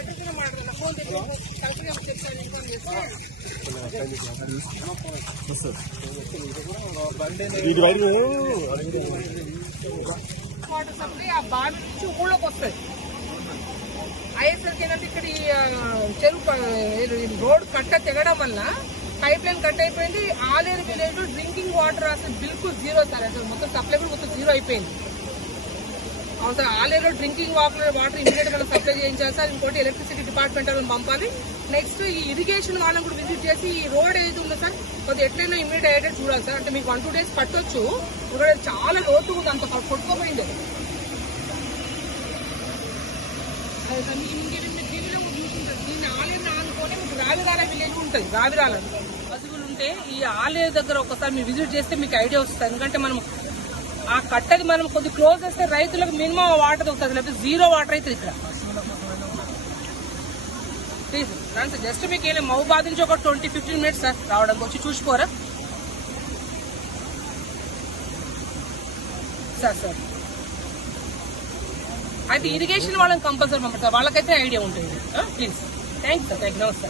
ఇది బయట water supply ఆ బావి నుంచి ఊళ్ళోకి వస్తుంది అయ్యేసరికి ఏంటంటే ఇక్కడ ఈ, చెరువు రోడ్ కట్ట తెగడం వల్ల పైప్ లైన్ కట్ అయిపోయింది. ఆలేరు విలేజ్ డ్రింకింగ్ వాటర్ అసలు బిల్కుల్ జీరో సార్. అసలు మొత్తం సప్లై కూడా మొత్తం జీరో అయిపోయింది. అవును sir Aleru drinking water water immediate మనం సప్లై చేయించాలి సార్. ఇంకోటి ఎలక్ట్రిసిటీ డిపార్ట్మెంట్ వాళ్ళని పంపాలి నెక్స్ట్ ఈ ఇరిగేషన్ వాళ్ళని కూడా విజిట్ చేసి ఈ రోడ్ ఏదైతే ఉందో సార్ కొద్దిగా ఎట్లయినా ఇమీడియట్ అయ్యేటట్టు చూడాలి సార్. అంటే మీకు వన్ టూ డేస్ పట్టొచ్చు. ఇక్కడ చాలా లోతు ఉంది అంత కొట్టుకోపోయింది. అది సార్ దీన్ని ఆలయం ఆనుకొని మీకు రావిరాల విలేజ్ ఉంటుంది. రావిరాల పశువులు ఉంటే ఈ ఆలయ దగ్గర ఒకసారి మీరు విజిట్ చేస్తే మీకు ఐడియా వస్తుంది. ఎందుకంటే మనం ఆ కట్టది మనం కొద్ది క్లోజ్ చేస్తే రైతులకు మినిమం వాటర్ దొరుకుతుంది లేకపోతే జీరో వాటర్ అయితే ఇక్కడ. ప్లీజ్ సార్ జస్ట్ మీకు వెళ్ళి మహబాద్ నుంచి ఒక ట్వంటీ ఫిఫ్టీన్ మినిట్స్ సార్ రావడానికి వచ్చి చూసుకోరా సార్ సార్. అయితే ఇరిగేషన్ వాళ్ళని కంపల్సరీ పంపిస్తారు. వాళ్ళకైతే ఐడియా ఉంటుంది. ప్లీజ్. థ్యాంక్ సార్ థ్యాంక్ నమస్తే